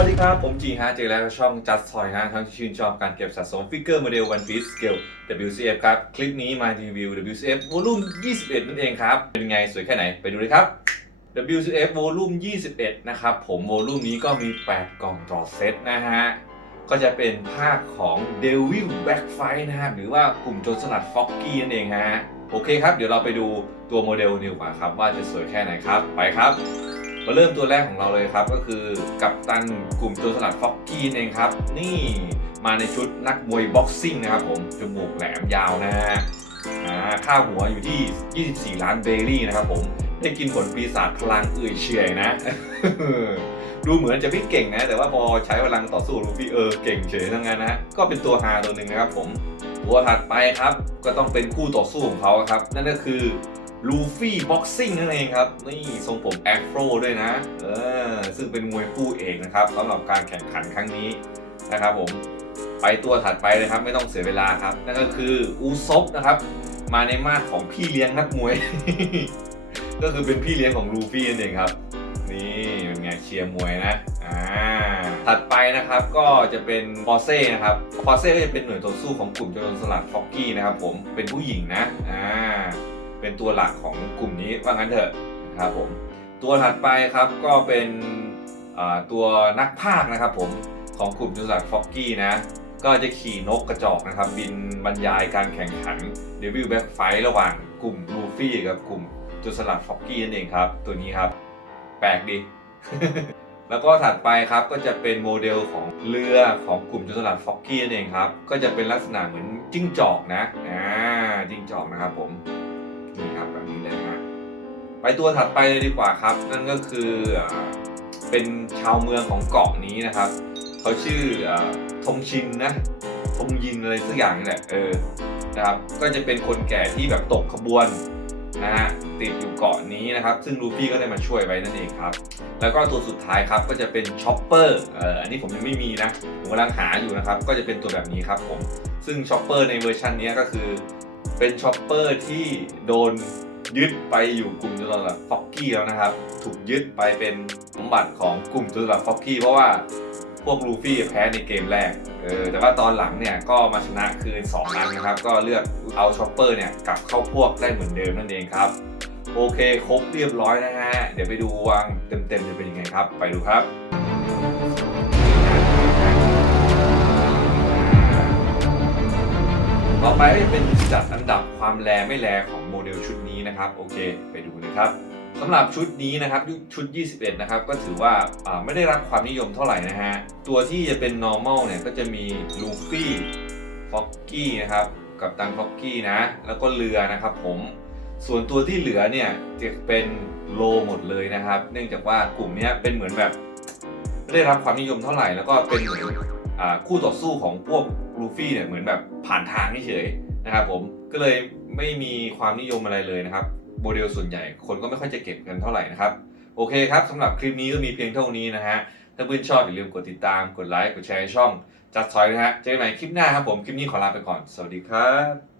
วัสดีครับ ผมจีฮะเจอแล้วกับช่อง Just Toy ฮะทั้งที่ชื่นชอบการเก็บสะสมฟิกเกอร์โมเดล One Piece Scale WCF ครับ คลิปนี้มารีวิว WCF Volume 21 นั่นเองครับ เป็นไงสวยแค่ไหนไปดูเลยครับ WCF Volume 21 นะครับ ผม Volume นี้ก็มี 8 กล่องต่อเซตนะฮะ ก็จะเป็นภาคของ Devil Backfight นะครับหรือว่ากลุ่มโจรสลัดฟ็อกกี้นั่นเองฮะโอเคครับ เดี๋ยวเราไปดูตัวโมเดลดีกว่าครับว่าจะสวยแค่ไหนครับไปครับ มาเริ่มตัวแรกของเราเลยครับ ก็คือกัปตันกลุ่มโจรสลัดฟ็อกกี้เองครับ นี่มาในชุดนักมวยบ็อกซิ่งนะครับผมจมูกแหลมยาวนะฮะอ่าค่าหัวอยู่ที่ 24 ล้านเบลลี่นะครับผมได้กินผลปีศาจพลังเอื่อยเฉยนะ ดูเหมือนจะไม่เก่งนะ แต่ว่าพอใช้พลังต่อสู้ลูฟี่เออเก่งเฉยทั้งนั้นนะ ก็เป็นตัวฮาตัวหนึ่งนะครับผม ตัวถัดไปครับ ก็ต้องเป็นคู่ต่อสู้ของเขาครับ นั่นก็คือ ลูฟี่บ็อกซิ่งนั่นเองครับ นี่ทรงผมแอฟโรด้วยนะ เออ ซึ่งเป็นมวยคู่เอกนะครับสำหรับการแข่งขันครั้งนี้นะครับผมไปตัวถัดไปเลยครับ ไม่ต้องเสียเวลาครับ นั่นก็คืออูซบนะครับ มาในมาดของพี่เลี้ยงนักมวย ก็คือเป็นพี่เลี้ยงของลูฟี่นั่นเองครับ นี่เป็นไงเชียร์มวยนะอ่าถัดไปนะครับก็จะเป็นฟอเซ่นะครับฟอเซ่ก็จะเป็นหน่วยต่อสู้ของกลุ่มโจรสลัดฟ็อกกี้นะครับผมเป็นผู้หญิงนะอ่า เป็นตัวหลักของกลุ่มนี้ว่างั้นเถอะนะครับผมตัวถัดไปครับก็เป็นตัวนักพากนะครับผมของกลุ่มจรสลัดฟ็อกกี้นะก็จะขี่นกกระจอกนะครับบินบรรยายการแข่งขันเดวิลแบ็กไฟระหว่างกลุ่มลูฟี่กับกลุ่มโจรสลัดฟ็อกกี้นั่นเองครับ ตัวนี้ครับ แปลกดี แล้วก็ถัดไปครับก็จะเป็นโมเดลของเรือของกลุ่มโจรสลัดฟ็อกกี้นั่นเองครับ ก็จะเป็นลักษณะเหมือนจิ้งจอกนะอ่าจิ้งจอกนะครับผม นี่ครับแบบนี้เลยฮะไปตัวถัดไปเลยดีกว่าครับ นั่นก็คืออเป็นชาวเมืองของเกาะนี้นะครับเขาชื่ออ่าธงชินนะธงยินอะไรสักอย่างนี่แหละเออนะครับก็จะเป็นคนแก่ที่แบบตกขบวนนะฮะติดอยู่เกาะนี้นะครับ ซึ่งลูฟี่ก็ได้มาช่วยไว้นั่นเองครับ แล้วก็ตัวสุดท้ายครับก็จะเป็นช็อปเปอร์เอ่ออันนี้ผมยังไม่มีนะผมกำลังหาอยู่นะครับ ก็จะเป็นตัวแบบนี้ครับผมซึ่งช็อปเปอร์ในเวอร์ชันนี้ก็คือ เป็นช็อปเปอร์ที่โดนยึดไปอยู่กลุ่มจรสลัดฟ็อกกี้แล้วนะครับ ถูกยึดไปเป็นสมบัติของกลุ่มจรสลัดฟ็อกกี้เพราะว่าพวกลูฟี่แพ้ในเกมแรก เออ แต่ว่าตอนหลังเนี่ยก็มาชนะคืน2อันนะครับ ก็เลือกเอาช็อปเปอร์เนี่ยกลับเข้าพวกได้เหมือนเดิมนั่นเองครับ โอเค ครบเรียบร้อยนะฮะ เดี๋ยวไปดูวางเต็มๆจะเป็นยังไงครับ ไปดูครับ ไปก็จะเป็นจัดอันดับความแรไม่แรของโมเดลชุดนี้นะครับ โอเคไปดูเลยครับสำหรับชุดนี้นะครับชุด 21 นะครับ ก็ถือว่าไม่ได้รับความนิยมเท่าไหร่นะฮะ ตัวที่จะเป็น normal เนี่ย ก็จะมีลูฟี่ฟ็อกกี้นะครับ กับตันฟ็อกกี้นะ แล้วก็เรือนะครับผม ส่วนตัวที่เหลือเนี่ย จะเป็นโลหมดเลยนะครับ เนื่องจากว่ากลุ่มนี้เป็นเหมือนแบบ ไม่ได้รับความนิยมเท่าไหร่แล้วก็เป็นเหมือน คู่ต่อสู้ของพวกลูฟี่เนี่ยเหมือนแบบผ่านทางเฉยๆนะครับผมก็เลยไม่มีความนิยมอะไรเลยนะครับโมเดลส่วนใหญ่คนก็ไม่ค่อยจะเก็บกันเท่าไหร่นะครับ โอเคครับสำหรับคลิปนี้ก็มีเพียงเท่านี้นะฮะถ้าเพื่อนชอบอย่าลืมกดติดตามกดไลค์กดแชร์ช่องจัดทอยนะฮะเจอกันใหม่คลิปหน้าครับผม คลิปนี้ขอลาไปก่อน สวัสดีครับ